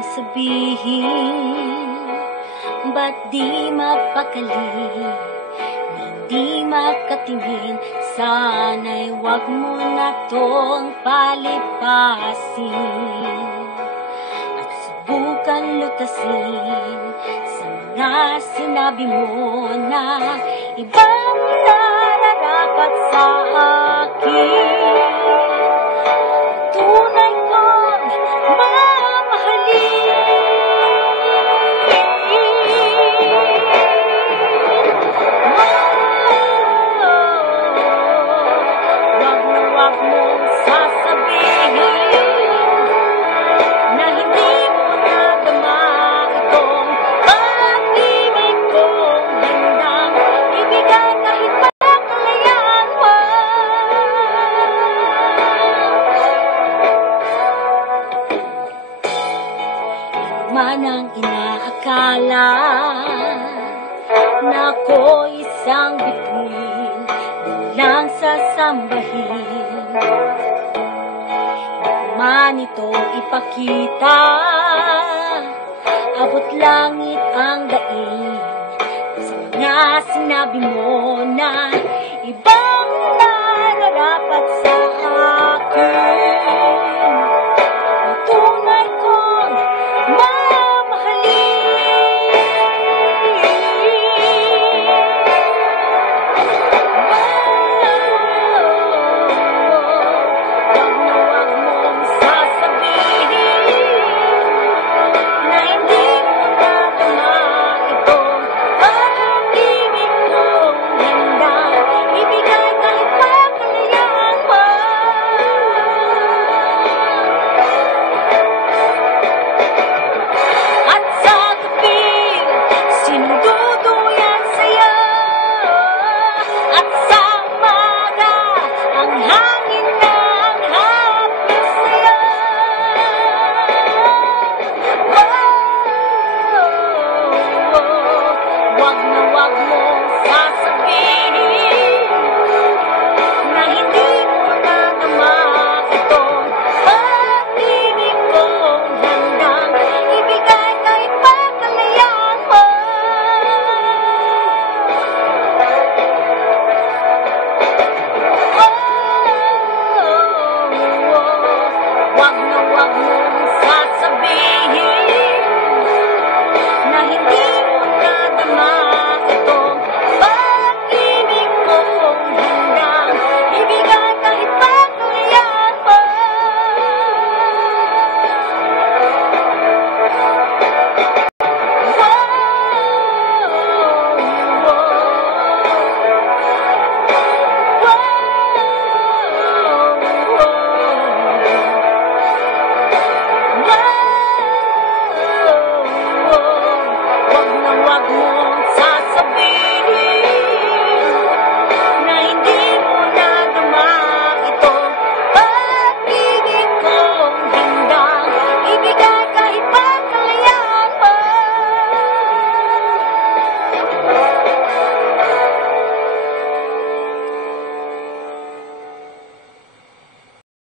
mang sabihin, ba't di mapakali, hindi makatingin? Sana'y wag mo na tong palipasin at subukan lutasin sa mga sinabi mo na ibang nararapat sa akin. Tunay kong mamahalin, wag na wag mong sasabihin na hindi mo nadama itong pag-ibig kong handang ibigay kahit pa kalayaan pa. Man ang inaakala na ako isang bituin lang sasambahin, man ito ipakita, abot langit ang daing sa mga sinabi mo na ibang nararapat sa akin. Ang tunay kong mamahalin, wag na wag mong sasabihin na hindi mo nadama itong pag-ibig kong handang ibigay kahit pa kalayaan pa. At sa gabi, sinududuyan sa'yo, at sa umaga, ang hangin na ang haplos sa'yo. Wag na wag mong sasabihin na hindi mo nadama itong pag-ibig kong handang ibigay kahit pa kalayaan pa. Wag na wag mong sasabihin na hindi mo nadama itong pag-ibig kong handang ibigay kahit pa kalayaan pa. Wag na wag mong